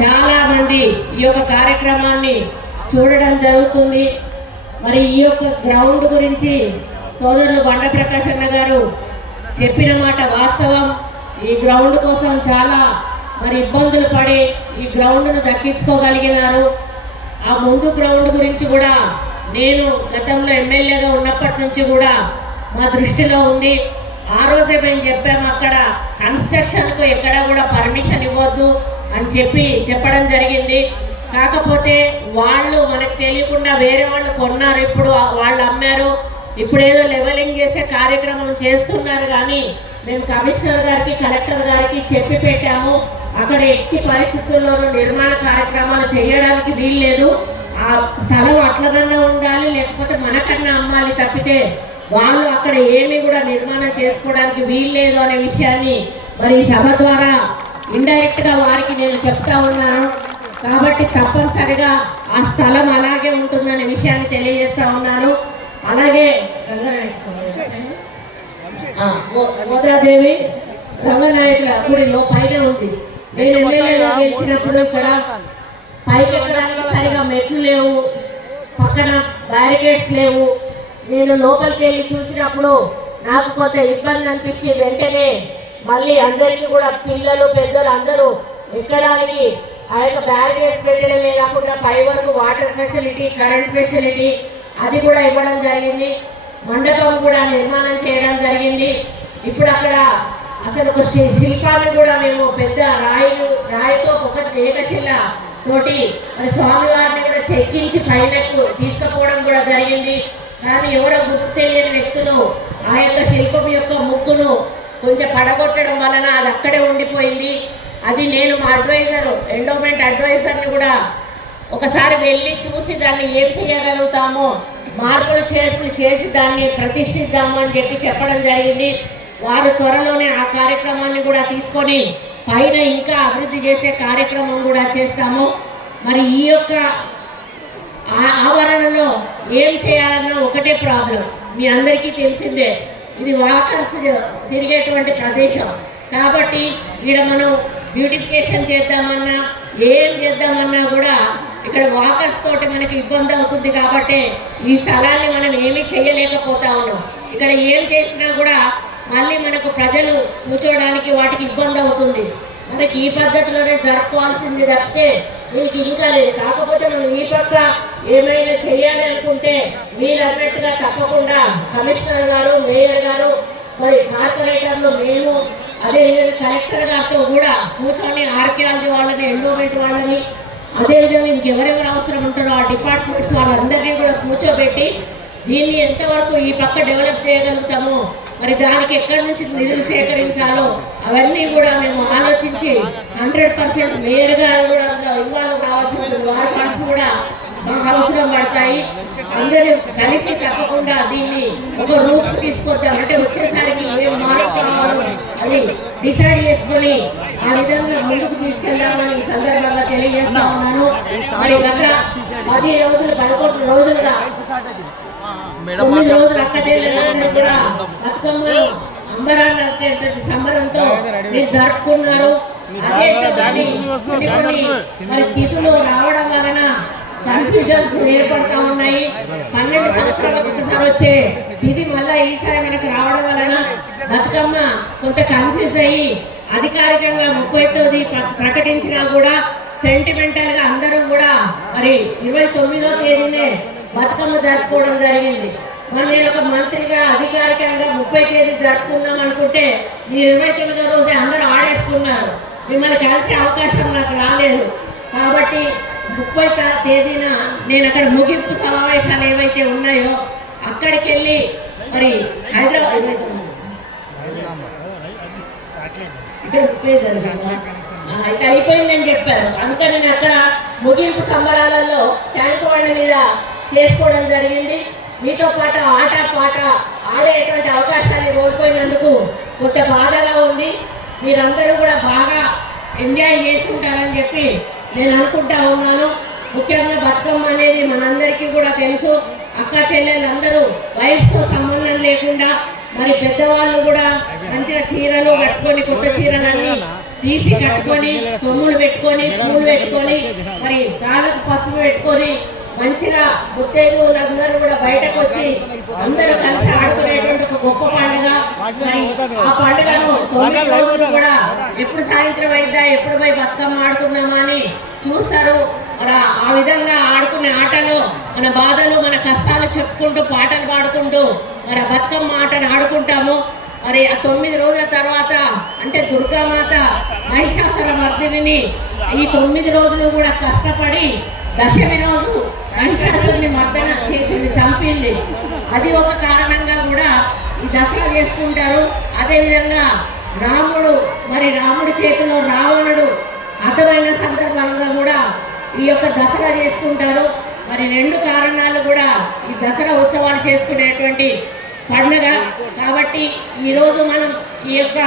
చాలా మంది ఈ యొక్క కార్యక్రమాన్ని చూడడం జరుగుతుంది. మరి ఈ యొక్క గ్రౌండ్ గురించి సోదరులు బండ ప్రకాష్ అన్న గారు చెప్పిన మాట వాస్తవం. ఈ గ్రౌండ్ కోసం చాలా మరి ఇబ్బందులు పడి ఈ గ్రౌండ్ను దక్కించుకోగలిగినారు. ఆ ముందు గ్రౌండ్ గురించి కూడా నేను గతంలో ఎమ్మెల్యేగా ఉన్నప్పటి నుంచి కూడా మా దృష్టిలో ఉంది. ఆ రోజే మేము చెప్పాము అక్కడ కన్స్ట్రక్షన్కు ఎక్కడ కూడా పర్మిషన్ ఇవ్వద్దు. అని చెప్పి చెప్పడం జరిగింది. కాకపోతే వాళ్ళు మనకు తెలియకుండా వేరే వాళ్ళు కొన్నారు. ఇప్పుడు వాళ్ళు అమ్మారు. ఇప్పుడు ఏదో లెవెలింగ్ చేసే కార్యక్రమం చేస్తున్నారు కానీ మేము కమిషనర్ గారికి కలెక్టర్ గారికి చెప్పి పెట్టాము. అక్కడ ఎట్టి పరిస్థితుల్లోనూ నిర్మాణ కార్యక్రమాలు చేయడానికి వీల్లేదు. ఆ స్థలం అట్లకన్నా ఉండాలి లేకపోతే మనకన్నా అమ్మాలి తప్పితే వాళ్ళు అక్కడ ఏమీ కూడా నిర్మాణం చేసుకోవడానికి వీల్లేదు అనే విషయాన్ని మరి ఈ సభ ద్వారా ఇండైరెక్ట్గా వారికి నేను చెప్తా ఉన్నాను. కాబట్టి తప్పనిసరిగా ఆ స్థలం అలాగే ఉంటుందనే విషయాన్ని తెలియజేస్తా ఉన్నాను. అలాగే గోదాదేవి రంగనాయకుల గుడిలో పైన ఉంది. నేను ఎమ్మెల్యేగా గెలిచినప్పుడు ఇక్కడ పైకి ఎక్కడానికి సరిగా మెట్లు లేవు. పక్కన బ్యారికేడ్స్ లేవు. నేను లోపలికి వెళ్ళి చూసినప్పుడు నాకు కొంత ఇబ్బంది అనిపించి వెంటనే మళ్ళీ అందరికీ కూడా పిల్లలు పెద్దలు అందరూ ఎక్కడానికి ఆ యొక్క బ్యారికేడ్స్ పెట్టడమే కాకుండా పై వరకు వాటర్ ఫెసిలిటీ కరెంట్ ఫెసిలిటీ అది కూడా ఇవ్వడం జరిగింది. మండపం కూడా నిర్మాణం చేయడం జరిగింది. ఇప్పుడు అక్కడ అసలు ఒక శిల్పాన్ని కూడా మేము పెద్ద రాయిలు రాయితో ఒక ఏకశిల తోటి మరి స్వామివారిని కూడా చెక్కించి పైనకు తీసుకుపోవడం కూడా జరిగింది. కానీ ఎవరో గుర్తు తెలియని వ్యక్తులు ఆ యొక్క శిల్పం యొక్క ముక్కును కొంచెం పడగొట్టడం వలన అది అక్కడే ఉండిపోయింది. అది నేను మా అడ్వైజర్ ఎండోమెంట్ అడ్వైజర్ని కూడా ఒకసారి వెళ్ళి చూసి దాన్ని ఏం చేయగలుగుతామో మార్పులు చేర్పులు చేసి దాన్ని ప్రతిష్ఠిద్దాము అని చెప్పి చెప్పడం జరిగింది. వారు త్వరలోనే ఆ కార్యక్రమాన్ని కూడా తీసుకొని పైన ఇంకా అభివృద్ధి చేసే కార్యక్రమం కూడా చేస్తాము. మరి ఈ యొక్క ఆ ఆవరణలో ఏం చేయాలన్నా ఒకటే ప్రాబ్లం. మీ అందరికీ తెలిసిందే ఇది వాకర్స్ తిరిగేటువంటి ప్రదేశం. కాబట్టి ఇక్కడ మనం బ్యూటిఫికేషన్ చేద్దామన్నా ఏం చేద్దామన్నా కూడా ఇక్కడ వాకర్స్ తోటి మనకి ఇబ్బంది అవుతుంది కాబట్టి ఈ స్థలాన్ని మనం ఏమీ చేయలేకపోతా ఉన్నాం. ఇక్కడ ఏం చేసినా కూడా మళ్ళీ మనకు ప్రజలు కూర్చోవడానికి వాటికి ఇబ్బంది అవుతుంది. మనకి ఈ పద్ధతిలోనే జరుపుకోవాల్సింది తప్పితే దీనికి ఇంకా లేదు. కాకపోతే మనం ఈ పక్క ఏమైనా చేయాలి అనుకుంటే మీరు అన్నట్టుగా తప్పకుండా కమిషనర్ గారు మేయర్ గారు మరి కార్పొరేటర్లు మేము అదేవిధంగా కలెక్టర్ గారితో కూడా కూర్చొని ఆర్కియాలజీ వాళ్ళని ఎండోమెంట్ వాళ్ళని అదేవిధంగా ఇంకెవరెవరు అవసరం ఉంటారో ఆ డిపార్ట్మెంట్స్ వాళ్ళందరినీ కూడా కూర్చోబెట్టి దీన్ని ఎంతవరకు ఈ పక్క డెవలప్ చేయగలుగుతాము మరి దానికి ఎక్కడి నుంచి నిధులు సేకరించాలో అవన్నీ కూడా మేము ఆలోచించి హండ్రెడ్ పర్సెంట్ మేయర్ గారు కూడా అందులో ఇన్వాల్వ్ కావాల్సి ఉంటుంది. వారి ఫండ్స్ కూడా అవసరం పడతాయి. అందరూ కలిసి తప్పకుండా దీన్ని ఒక రూట్ తీసుకొద్దాం. అంటే వచ్చేసరికి ఏం మార్పు కావాలో అది డిసైడ్ చేసుకొని ఆ విధంగా ముందుకు తీసుకెళ్దామని ఈ సందర్భంగా తెలియజేస్తా ఉన్నాను మరి గత పది రోజులు పదకొండు రోజులుగా తొమ్మిది రోజులు అక్కడే కూడా బతుకమ్మను అంబరాన్నేటువంటి సంబరంతో మీరు జరుపుకున్నారు. అదే కానీ కొన్ని కొన్ని మరి తిథులు రావడం వలన కన్ఫ్యూజన్స్ ఏర్పడతా ఉన్నాయి. పన్నెండు సంవత్సరాలకు ఒకసారి వచ్చే ఇది మళ్ళా ఈసారి మనకు రావడం వలన బతుకమ్మ కొంత కన్ఫ్యూజ్ అయ్యి అధికారికంగా ముప్పై తొమ్మిది ప్రకటించినా కూడా సెంటిమెంటల్గా అందరూ కూడా మరి ఇరవై తొమ్మిదో తేదీనే బతుకమ్మ జరుపుకోవడం జరిగింది. మరి నేను ఒక మంత్రిగా అధికారికంగా ముప్పై తేదీ జరుపుకుందాం అనుకుంటే ఈ ఇరవై తొమ్మిదో రోజు అందరూ ఆడేసుకున్నారు. మిమ్మల్ని కలిసే అవకాశం నాకు రాలేదు. కాబట్టి ముప్పై తేదీన నేను అక్కడ ముగింపు సమావేశాలు ఏవైతే ఉన్నాయో అక్కడికి వెళ్ళి మరి హైదరాబాద్ ఏమైతే తొమ్మిది ఇక్కడ ముప్పై జరిగిందా? అయిపోయిందని చెప్పారు అందుకని నేను అక్కడ ముగింపు సంబరాలలో ట్యాంక్ బండ మీద చేసుకోవడం జరిగింది. మీతో పాటు ఆట పాట ఆడేటువంటి అవకాశాన్ని కోల్పోయినందుకు కొంత బాధగా ఉంది. మీరందరూ కూడా బాగా ఎంజాయ్ చేసుకుంటారని చెప్పి నేను అనుకుంటా ఉన్నాను ముఖ్యంగా బతుకమ్మ అనేది మనందరికీ కూడా తెలుసు. అక్క చెల్లెలందరూ వయసుతో సంబంధం లేకుండా మరి పెద్దవాళ్ళు కూడా మంచిగా చీరలు కట్టుకొని కొత్త చీరలన్నీ తీసి కట్టుకొని సొమ్ములు పెట్టుకొని పూలు పెట్టుకొని మరి కాళ్ళకు పసుపు పెట్టుకొని మంచిగా బుద్ధేలు అందరూ కూడా బయటకు వచ్చి అందరూ కలిసి ఆడుకునేటువంటి ఒక గొప్ప పండుగ. ఆ పండుగను తొమ్మిది రోజులు కూడా ఎప్పుడు సాయంత్రం అయిద్దా ఎప్పుడు పోయి బతుకమ్మ ఆడుకుందామా అని చూస్తారు. అలా ఆ- విధంగా ఆడుకునే ఆటలు మన బాధలు మన కష్టాలు చెప్పుకుంటూ పాటలు పాడుకుంటూ మరి ఆ బతుకమ్మ ఆటను ఆడుకుంటాము. మరి ఆ తొమ్మిది రోజుల తర్వాత అంటే దుర్గామాత మహిషాసుర మర్దిని ఈ తొమ్మిది రోజులు కూడా కష్టపడి దశమి రోజు మహిషాసురుని మర్దన చేసింది చంపింది. అది ఒక కారణంగా కూడా ఈ దసరా చేసుకుంటారు అదేవిధంగా రాముడు మరి రాముడి చేతిలో రావణుడు అర్థమైన సందర్భంగా కూడా ఈ యొక్క దసరా చేసుకుంటారు. మరి రెండు కారణాలు కూడా ఈ దసరా ఉత్సవాలు చేసుకునేటువంటి పండుగ. కాబట్టి ఈరోజు మనం ఈ యొక్క